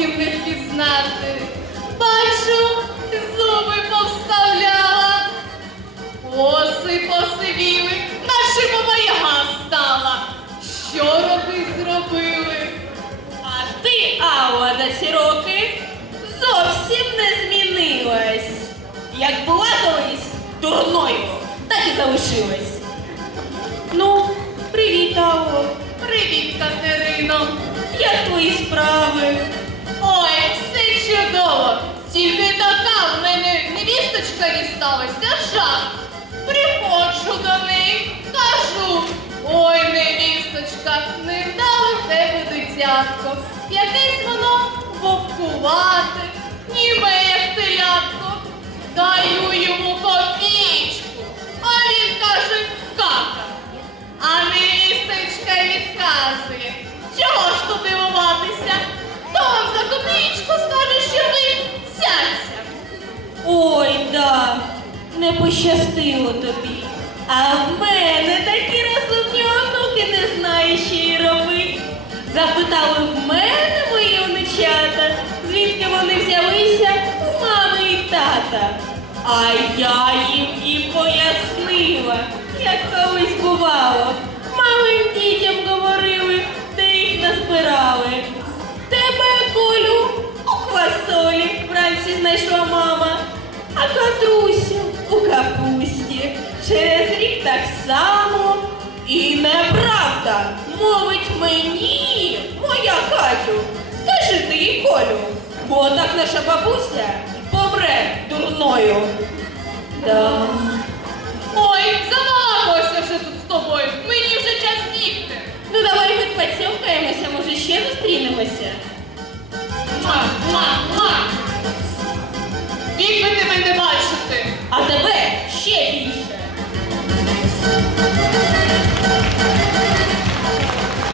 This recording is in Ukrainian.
зовсім не впізнати. Бачу, зуби повставляла, оси посивіли, наче мова яга стала. Що роби зробили? А ти, Алла, за ці роки зовсім не змінилась. Як була колись дурною, так і залишилась. Ну, привіт, Алло. Привіт, Катерино. Як твої справи? Невісточка дісталася жах. Приходжу до неї, кажу, ой, невісточка, не вдали в тебе дитятко. Якесь воно вовкувате, німе як телятко. Даю йому копійку, а він каже, кака. А невісточка відказує, чого пощастило тобі. А в мене такі розумні онуки не знаю, що й робити. Запитали в мене мої внучата, звідки вони взялися у мами і тата. А я їм і пояснила, як колись бувало. Малим дітям говорили, де їх назбирали. Тебе, Колю, у квасолі вранці знайшла мама, а Катрусю капусті. Через рік так само. І неправда, мовить мені, моя Катю, скажи ти їй Колю, бо так наша бабуся помре дурною. Да. Ой, замахався вже тут з тобою. Мені вже час бігти. Ну давай хоч поцілкаємося, може ще зустрінемося. Муа, муа,